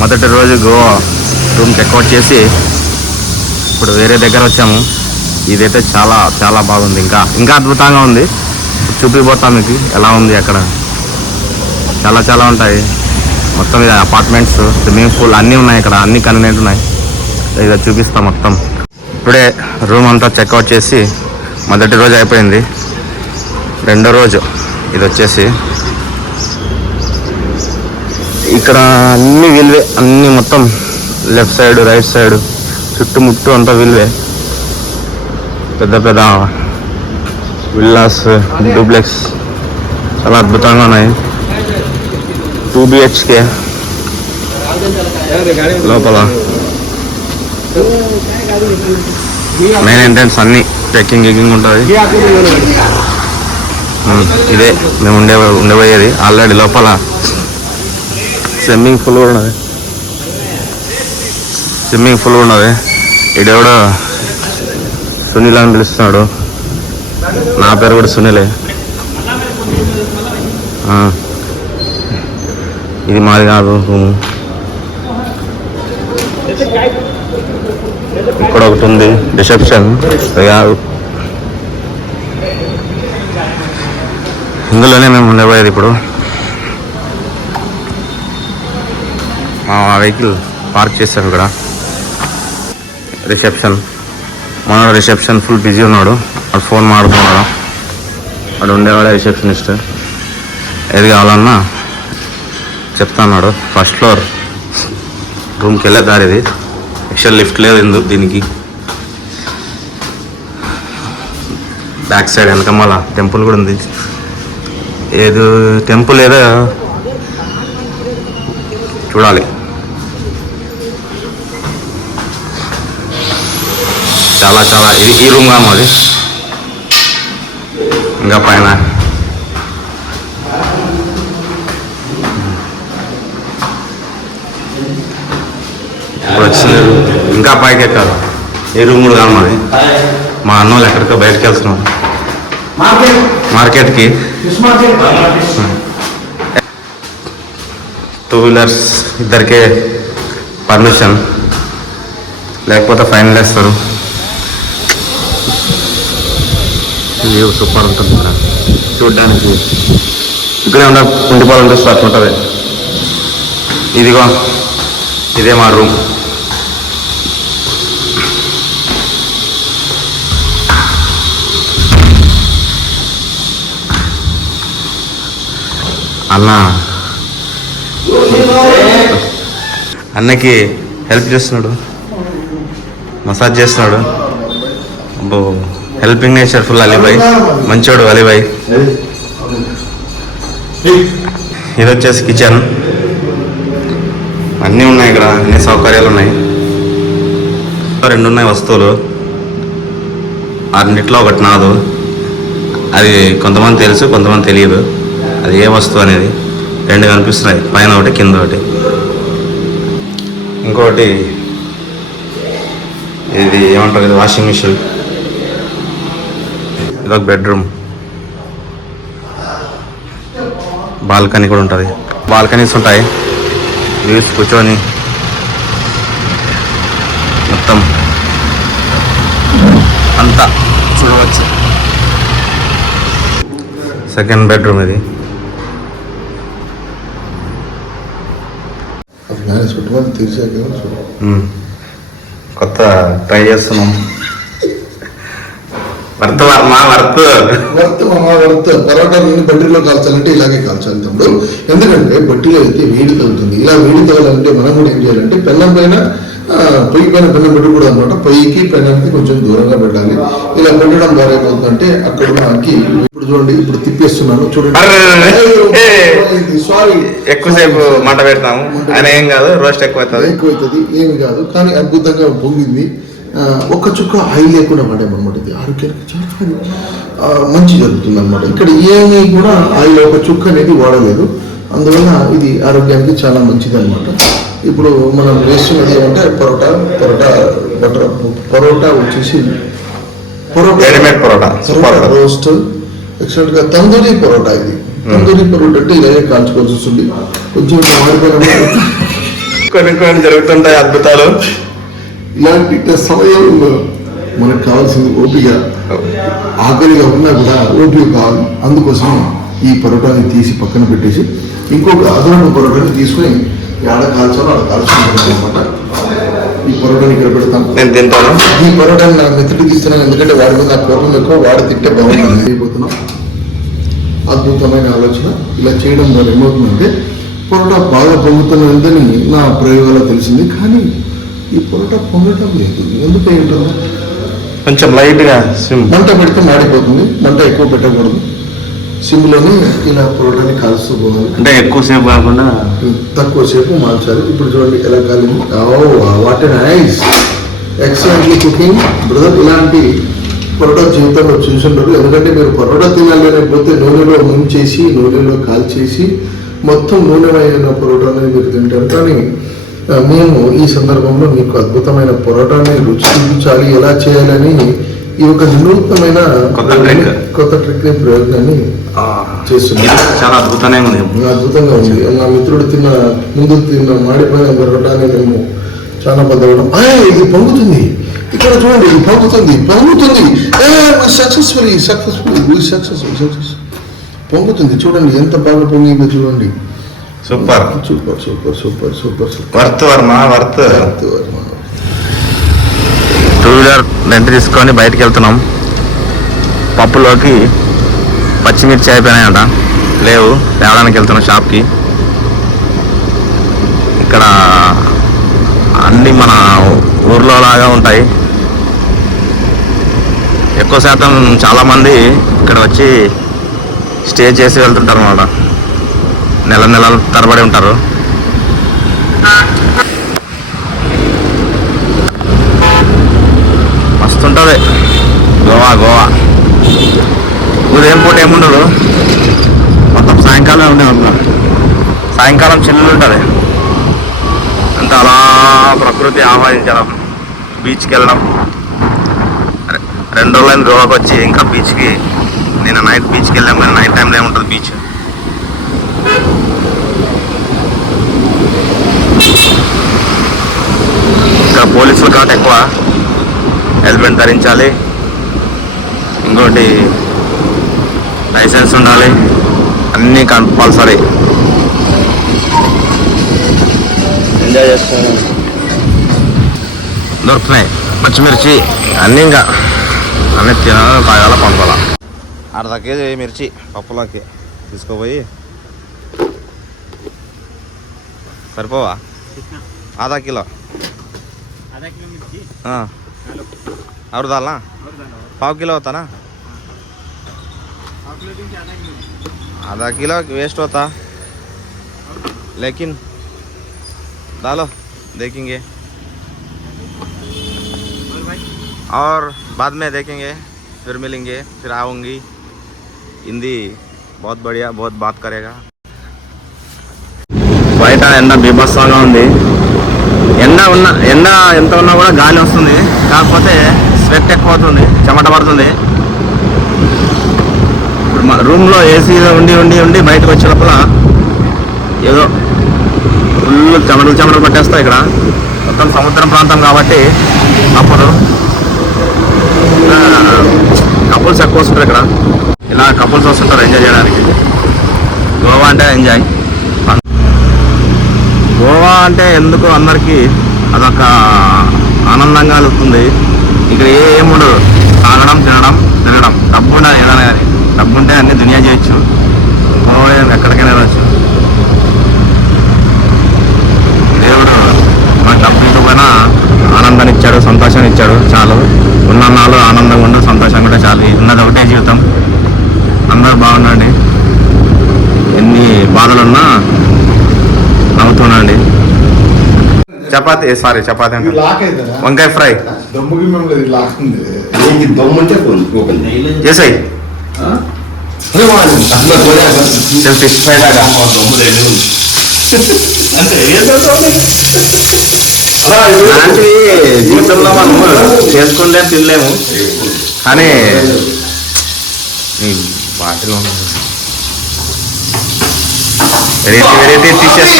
మొదటి రోజు Goa room checkout చేసి ఇప్పుడు వేరే దగ్గర వచ్చాము. ఇదైతే చాలా చాలా బాగుంది, ఇంకా ఇంకా అద్భుతంగా ఉంది. చూపిపోతాం మీకు ఎలా ఉంది. అక్కడ చాలా చాలా ఉంటాయి. మొత్తం ఇది అపార్ట్మెంట్స్, స్విమ్మింగ్ పూల్ అన్నీ ఉన్నాయి. ఇక్కడ అన్నీ కన్వీనియంట్ ఉన్నాయి. ఇది చూపిస్తాం మొత్తం. ఇప్పుడే రూమ్ అంతా చెక్అవుట్ చేసి మొదటి రోజు అయిపోయింది. రెండో రోజు ఇది వచ్చేసి ఇక్కడ అన్ని విల్వే, అన్నీ మొత్తం లెఫ్ట్ సైడ్ రైట్ సైడ్ చుట్టుముట్టు అంతా విల్వే. పెద్ద పెద్ద విల్లాస్, డూప్లెక్స్ చాలా అద్భుతంగా ఉన్నాయి. 2 BHK లోపల మెయిన్ ఎంట్రన్స్ అన్నీ చెక్కింగ్ ఉంటుంది. ఇదే మేము ఉండబోయేది. ఆల్రెడీ లోపల స్విమ్మింగ్ పూల్ ఉన్నది. ఇడెవడో సునీల్ అని పిలుస్తున్నాడు. నా పేరు కూడా సునీలే. ఇది మాది కాదు రూము. ఇక్కడ ఒకటి ఉంది రిసెప్షన్, కాదు. ఇందులోనే మేము ఉండబోయేది. ఇప్పుడు మా వెహికల్ పార్క్ చేసాం ఇక్కడ. రిసెప్షన్, మన రిసెప్షన్ ఫుల్ బిజీ ఉన్నాడు. వాడు ఫోన్ మాడుతున్నాడు. వాడు ఉండేవాడే రిసెప్షనిస్ట్. ఏది కావాలన్నా చెప్తాన్నాడు. ఫస్ట్ ఫ్లోర్ రూమ్కి వెళ్ళే దారి ఇది. యాక్చువల్ లిఫ్ట్ లేదు దీనికి. బ్యాక్ సైడ్ వెనకమాల టెంపుల్ కూడా ఉంది. ఏదో టెంపుల్ ఏదో చూడాలి. చాలా చాలా ఇది ఈ రూమ్ గా మాది. ఇంకా పైన ఇప్పుడు వచ్చింది. ఇంకా పైకి ఎక్కాలి. ఏ రూమ్ కూడా కాదు మాది. మా అన్నోళ్ళు ఎక్కడికో బయటకు వెళ్తున్నాం మార్కెట్కి. 2 వీలర్స్ ఇద్దరికే పర్మిషన్, లేకపోతే ఫైన్ వేస్తారు. వ్యూ సూపర్ ఉంటుంది ఇక్కడ చూడ్డానికి. ఇక్కడే ఉండిపోవాలంటే అట్లుంటుంది. ఇదిగో ఇదే మా రూమ్. అన్నకి హెల్ప్ చేస్తున్నాడు, మసాజ్ చేస్తున్నాడు. అబ్బో, హెల్పింగ్ నేచర్ ఫుల్ అలీబాయ్. మంచోడు అలీబాయ్. ఇది వచ్చేసి కిచెన్. అన్నీ ఉన్నాయి ఇక్కడ, అన్ని సౌకర్యాలు ఉన్నాయి. 2 ఉన్నాయి వస్తువులు. అన్నిట్లో ఒకటి నాదు. అది కొంతమంది తెలుసు, కొంతమంది తెలియదు అది ఏ వస్తువు అనేది. 2 కనిపిస్తున్నాయి, పైన ఒకటి కింద ఒకటి. ఇంకోటి ఇది ఏమంటారు, ఇది వాషింగ్ మిషన్. ఇదొక బెడ్రూమ్. బాల్కనీ కూడా ఉంటుంది. బాల్కనీస్ ఉంటాయి. వ్యూస్ కూర్చొని మొత్తం అంతా చూడవచ్చు. సెకండ్ బెడ్రూమ్ ఇది. కొత్త ట్రై చేస్తున్నాం. వర్త్ పరోటా బట్టీలో కాల్చాలంటే ఇలాగే కాల్చాలి తమ్ముడు. ఎందుకంటే బట్టీలో అయితే వేడి తగ్గుతుంది. ఇలా వేడి తగ్గాలంటే మనం కూడా ఏం చేయాలంటే పెన్నం పైన పొయ్యి పైన పెన్నం పెట్టకూడదు అనమాట. పొయ్యికి పెన్నానికి కొంచెం దూరంగా పెట్టాలి. ఇలా పెట్టడం ద్వారా ఏమవుతుందంటే అక్కడ మనకి ఇప్పుడు చూడండి, ఇప్పుడు తిప్పేస్తున్నాను చూడండి. సారీ, ఎక్కువసేపు మంట పెడతాము అని ఏం కాదు, రోస్ట్ ఎక్కువ అవుతుంది ఏమి కాదు. కానీ అద్భుతంగా పొంగింది. ఒక్క చుక్క ఆయిల్ లేకుండా వాడామన్నమాట. ఇది ఆరోగ్యానికి చాలా మంచి జరుగుతుంది అనమాట. ఇక్కడ ఏమీ కూడా ఆయిల్ ఒక చుక్క అనేది వాడలేదు. అందువల్ల ఇది ఆరోగ్యానికి చాలా మంచిది అనమాట. ఇప్పుడు మనం వేస్తున్నది ఏమంటే పరోటా వచ్చేసి పరోటా రోస్ట్, ఎక్సలెంట్ గా తందూరి పరోటా. ఇది తందూరి పరోటా అంటే ఇలాగే కాల్చుకోవాల్సి వస్తుంది. కొంచెం కొన్ని కొన్ని జరుగుతుంటాయి అద్భుతాలు. ఇలాంటి సమయంలో మనకు కావాల్సింది ఓపిక. ఆకలిగా ఉన్నా కూడా ఓపిక కావాలి. అందుకోసం ఈ పరోటాని తీసి పక్కన పెట్టేసి ఇంకొక అదనపు పరోటాని తీసుకుని ఆడ కాల్చాలో ఆడ కాల్చుకుంటాం అనమాట. ఈ పరోటాని ఇక్కడ పెడతాం. నేను తింటాను. ఈ పరోటాని నా మెత్తడికి ఇస్తున్నాను, ఎందుకంటే వాడి మీద నా కోపం ఎక్కువ. వాడు తింటే బాగుంటుంది అయిపోతున్నాం. అద్భుతమైన ఆలోచన. ఇలా చేయడం ద్వారా ఏమవుతుందంటే పొరోటా బాగా పొంగుతున్నదని నా ప్రయోగాల్లో తెలిసింది. కానీ ఈ పొరోటా పొంగటం లేదు. ఎందుకు ఏంటో కొంచెం లైట్గా మంట పెడితే మాడిపోతుంది. మంట ఎక్కువ పెట్టకూడదు. సిమ్లోనే ఇలా పొరోటాని కాల్స్తూ పోవాలి. అంటే ఎక్కువసేపు కాకుండా తక్కువసేపు మార్చాలి. ఇప్పుడు చూడండి ఎలా కాలింది. What a nice, excellently cooking brother. ఇలాంటి పొరోటా జీవితంలో చూసుంటారు. ఎందుకంటే మీరు పొరోటా తినాలి లేకపోతే నూనెలో ముంచేసి నూనెలో కాల్చేసి మొత్తం నూనెమైన పొరోటాని మీరు తింటారు. కానీ మేము ఈ సందర్భంలో మీకు అద్భుతమైన పొరోటాని రుచి చూపించాలి, ఎలా చేయాలని ఈ యొక్క వినూత్నమైన కొత్త ట్రిక్ ప్రయోజనాన్ని చేస్తున్నాం. చాలా అద్భుతంగా ఉంది. అద్భుతంగా ఉంది. నా మిత్రుడు ముందు తిన్న మాడిపోయిన పొరోటాని మేము చాలా బద్దవడం. ఇది పొంగుతుంది, ఇక్కడ చూడండి, ఇది పొంగుతుంది. సక్సెస్ పొంగుతుంది. చూడండి ఎంత బాగా పొంగిందో చూడండి. Super super super super super super. Worth Varma. Two wheeler rent తీసుకొని బయటకు వెళ్తున్నాం. పప్పులోకి పచ్చిమిర్చి అయిపోయినాయంట, లేవు, తేవడానికి వెళ్తున్నాం షాప్కి. ఇక్కడ అన్నీ మన ఊర్లో లాగా ఉంటాయి. ఎక్కువ శాతం చాలామంది ఇక్కడ వచ్చి స్టే చేసి వెళ్తుంటారు అన్నమాట. నెలలు తరబడి ఉంటారు. మస్తుంటుంది గోవా. ఉదయం పూట ఏముండదు, మొత్తం సాయంకాలం ఉండేవాళ్ళు. సాయంకాలం చిల్లు ఉంటుంది. అంత అలా ప్రకృతి ఆహ్వానించడం, బీచ్కి వెళ్ళడం. 2 రోజులైంది గోవాకి వచ్చి. ఇంకా బీచ్కి నేను నైట్ బీచ్కి వెళ్ళాం, కానీ నైట్ టైంలో ఏముంటుంది బీచ్. ఇక్కడ పోలీసులు కాట ఎక్కువ. హెల్మెట్ ధరించాలి, ఇంకోటి లైసెన్స్ ఉండాలి, అన్నీ కంపల్సరీ. ఎంజాయ్ చేస్తాను. దొరుకుతున్నాయి పచ్చిమిర్చి అన్నీ. ఇంకా అన్నీ తినాలి, తాగాల, పంపాల. 1/2 కేజీ మిర్చి పప్పులోకి తీసుకోపోయి. సరిపోవా? 1/2 కిలో और डालना 1/2 किलो होता ना. 1/2 किलो वेस्ट होता, लेकिन डालो, देखेंगे और बाद में देखेंगे, फिर मिलेंगे, फिर आऊँगी. हिंदी बहुत बढ़िया, बहुत बात करेगा. బయట ఎండ బీభత్సంగా ఉంది. ఎండ ఎంత ఉన్నా కూడా గాలి వస్తుంది. కాకపోతే స్వెట్ ఎక్కువ అవుతుంది, చెమట పడుతుంది. ఇప్పుడు మా రూమ్లో ఏసీ ఉండి బయటకు వచ్చే లోపల ఏదో ఫుల్ చెమటలు పట్టేస్తాయి. ఇక్కడ మొత్తం సముద్రం ప్రాంతం కాబట్టి అప్పుడు కపుల్స్ ఎక్కువ వస్తుంటారు. ఇక్కడ ఇలా కపుల్స్ వస్తుంటారు ఎంజాయ్ చేయడానికి. గోవా అంటే ఎంజాయ్. గోవా అంటే ఎందుకు అందరికీ అదొక ఆనందంగా కలుగుతుంది. ఇక్కడ ఏముండదు, తాగడం, తినడం. డబ్బు ఉండాలి ఏదైనా కానీ. డబ్బు ఉంటే అన్ని దునియా చేయొచ్చు. గోవా ఎక్కడికైనా వెళ్ళచ్చు. దేవుడు మనకు డబ్బు ఇవ్వకపోయినా ఆనందాన్ని ఇచ్చాడు, సంతోషాన్ని ఇచ్చాడు. చాలు. ఉన్నన్నాళ్ళు ఆనందంగా ఉండు, సంతోషంగా ఉంటే చాలు. ఉన్నది ఒకటే జీవితం. అందరూ బాగుండండి. ఎన్ని బాధలున్నా నవ్వుతున్నాండి. చపాతీ అంటే వంకాయ ఫ్రై చేసాయి. ఫిష్ ఫ్రై లాగా అలాంటివి జీవితంలో మనం చేసుకుంటే తినలేము. కానీ వాటిలో వెరైటీ డిషెస్